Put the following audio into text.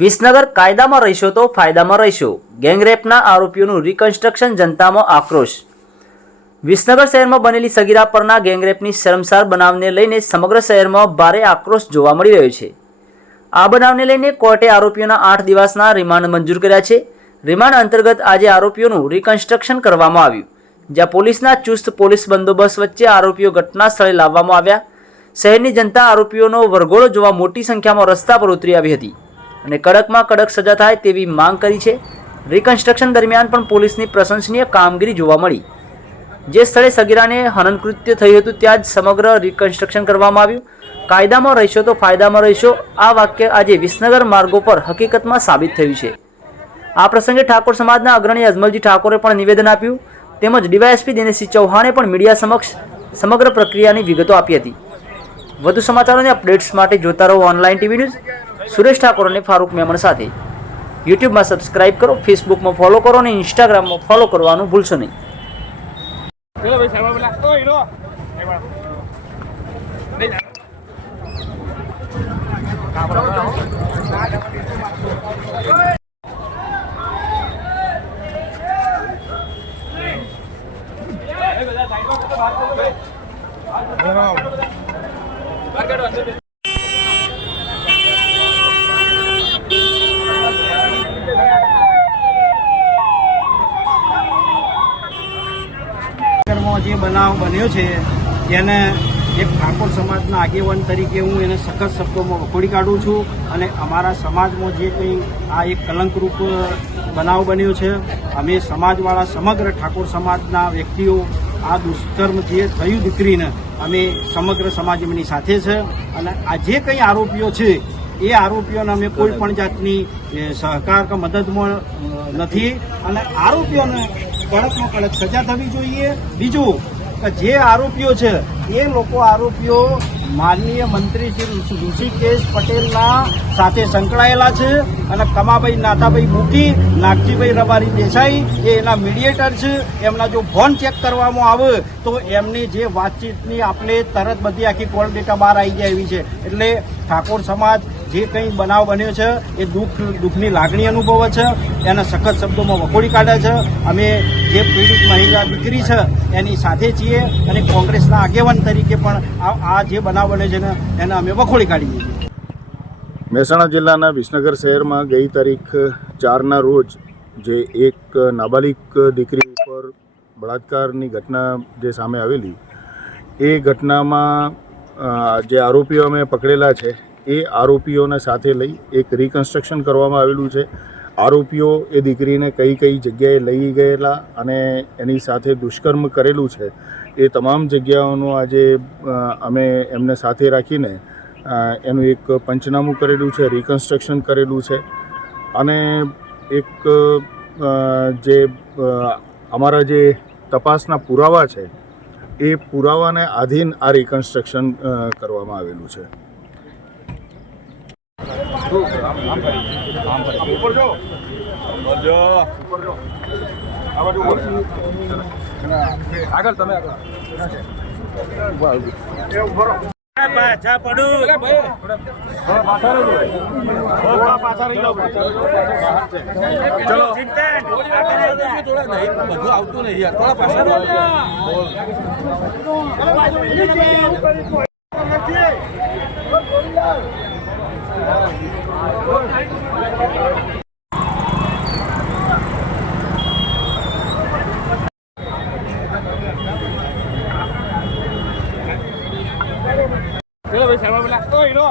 વિસનગર કાયદામાં રહીશો તો ફાયદામાં રહીશો. ગેંગરેપના આરોપીઓનું રિકન્સ્ટ્રક્શન જનતામાં આક્રોશ. વિસનગર શહેરમાં બનેલી સગીરા પરના ગેંગરેપની શરમસાર બનાવને લઈને સમગ્ર શહેરમાં ભારે આક્રોશ જોવા મળી રહ્યો છે. આ બનાવને લઈને કોર્ટે આરોપીઓના આઠ દિવસના રિમાન્ડ મંજૂર કર્યા છે. રિમાન્ડ અંતર્ગત આજે આરોપીઓનું રિકન્સ્ટ્રક્શન કરવામાં આવ્યું, જ્યાં પોલીસના ચુસ્ત પોલીસ બંદોબસ્ત વચ્ચે આરોપીઓ ઘટના સ્થળે લાવવામાં આવ્યા. શહેરની જનતા આરોપીઓનો વરઘોડો જોવા મોટી સંખ્યામાં રસ્તા પર ઉતરી આવી હતી. અને કડકમાં કડક સજા થાય તેવી માંગ કરી છે. રિકન્સ્ટ્રક્શન દરમિયાન પણ પોલીસની પ્રશંસનીય કામગીરી જોવા મળી. જે સ્થળે સગીરાને હનન કૃત્ય થયું હતું ત્યાં જ સમગ્ર રિકન્સ્ટ્રક્શન કરવામાં આવ્યું. કાયદામાં રહેશો તો ફાયદામાં રહેશો. આ વાક્ય આજે વિસનગર માર્ગો પર હકીકતમાં સાબિત થયું છે. આ પ્રસંગે ઠાકોર સમાજના અગ્રણી અજમલજી ઠાકોરે પણ નિવેદન આપ્યું. તેમજ ડીવાયએસપી દિનેશસિંહ ચૌહાણે પણ મીડિયા સમક્ષ સમગ્ર પ્રક્રિયાની વિગતો આપી હતી. વધુ સમાચારોની અપડેટ્સ માટે જોતા રહો online TV news. Suresh Thakor અને ફારૂક મેમણ સાથે. યુટ્યુબમાં સબસ્ક્રાઇબ કરો ફેસબુકમાં ફોલો કરો અને ઇન્સ્ટાગ્રામમાં ફોલો કરવાનું ભૂલશો નહીં. પેલો ભાઈ સાહેબ પેલા ઓય રો માં જે બનાવ બન્યો છે એને એક ઠાકોર સમાજના આગેવાન તરીકે હું એને સખત શબ્દોમાં વખોડી કાઢું છું અને અમારા સમાજમાં જે કંઈ આ એક કલંકરૂપ બનાવ બન્યો છે, અમે સમાજવાળા સમગ્ર ઠાકોર સમાજના વ્યક્તિઓ, આ દુષ્કર્મ જે થયું દીકરીને, અમે સમગ્ર સમાજ એમની સાથે છે અને આ જે કંઈ આરોપીઓ છે, એ આરોપીઓને અમે કોઈ પણ જાતની સહકાર કે મદદમાં નથી અને આરોપીઓને કડકમાં કડક સજા થવી જોઈએ. બીજું, કે જે આરોપીઓ છે, એ લોકો આરોપીઓ માનનીય મંત્રી શ્રી ઋષિકેશ પટેલના સાથે સંકળાયેલા છે અને કમાભાઈ નાથાભાઈ મૂકી નાગજીભાઈ રબારી દેસાઈ, એ એના મીડિયેટર છે. એમના જો ફોન ચેક કરવામાં આવે, તો એમની જે વાતચીતની આપણે તરત બધી આખી કોલ ડેટા બહાર આવી જાય એવી છે. એટલે ઠાકોર સમાજ જે કંઈ બનાવ બન્યો છે, એ દુઃખ, દુઃખની લાગણી અનુભવે છે, એને સખત શબ્દોમાં વખોડી કાઢે છે. અમે જે પીડિત મહિલા દીકરી છે, એની સાથે છીએ અને કોંગ્રેસના આગેવાન તરીકે પણ આ જે બનાવ બન્યો છે ને, એને અમે વખોડી કાઢીએ છીએ. મહેસાણા જિલ્લાના વિસનગર શહેરમાં ગઈ તારીખ ચારના રોજ જે એક નાબાલિક દીકરી ઉપર બળાત્કારની ઘટના જે સામે આવેલી, એ ઘટનામાં જે આરોપીઓ અમે પકડેલા છે એ આરોપીઓને સાથે લઈ એક રિકન્સ્ટ્રક્શન કરવામાં આવેલું છે. આરોપીઓ એ દીકરીને કઈ કઈ જગ્યાએ લઈ ગયેલા અને એની સાથે દુષ્કર્મ કરેલું છે. એ તમામ જગ્યાઓનું આજે અમે એમને સાથે રાખીને એનું એક પંચનામું કરેલું છે રિકન્સ્ટ્રક્શન કરેલું છે. અને એક જે અમારા જે તપાસના પુરાવા છે, એ પુરાવાને આધીન આ રિકન્સ્ટ્રક્શન કરવામાં આવેલું છે. આગળ તમે આગળ પાછા પડું ચલો થોડા નહીં બધું આવતું નહીં યાર થોડા પાછળ પેલો ભાઈ સાહેબ પેલા ઓય રો.